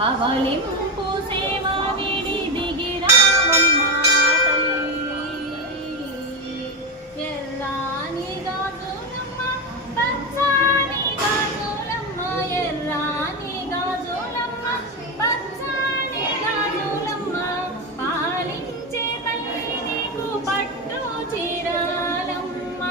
అవలింపు సేవ విడి దిగిరావమ్మ తల్లి ఎర్రాని గాజులమ్మ పచ్చాని గాజులమ్మ ఎర్రాని గాజులమ్మ పచ్చాని గాజులమ్మ పాలించే తల్లి నీకు పట్టు చీరాలమ్మ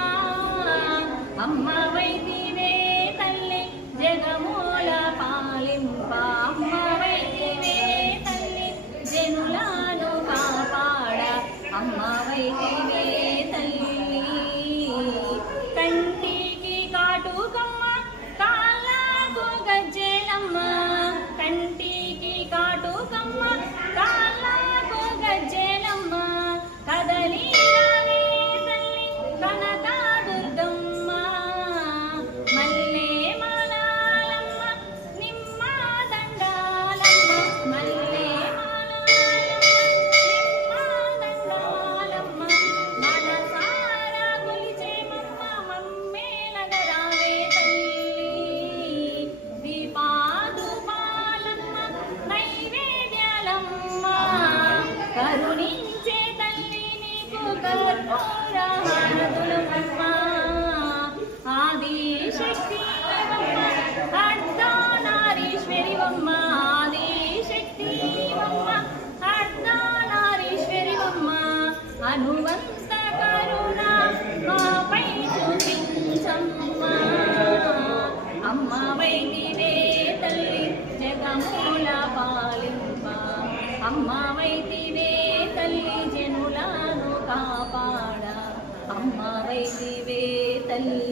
అమ్మ వైదివే తల్లి జగమూల పాలింప అమ్మ వైదివే తల్లి జనులను కాపాడ అమ్మ వైదివే తల్లి కంటికి కాటుకమ్మ కాళ్ళకు గజ్జెలమ్మ కంటికి కాటుకమ్మ కాళ్ళకు గజ్జెలమ్మ కదలి రావే తల్లి కనక దుర్గమ్మ మల్లె మాలాలమ్మ నిమ్మ దండాలమ్మ మల్లె మాలాలమ్మ నిమ్మ దండాలమ్మ మనసారా కొలిచేమమ్మ మమ్మేలగరావే తల్లి దీపాదుపాలమ్మ నైవేద్యాలమ్మ కరుణించే తల్లి నీకు కర్పూర హారతులమ్మ ఆదిశక్తివమ్మ అర్ధనారీశ్వరివమ్మ ఆదిశక్తివమ్మ అర్ధనారీశ్వరివమ్మ అనువంత కరుణ మాపై చూపించమ్మ అమ్మ వైదివే తల్లి జగమూల పాలింప అమ్మ వైదివే తల్లి జనులను కాపాడ అమ్మ వైదివే తల్లి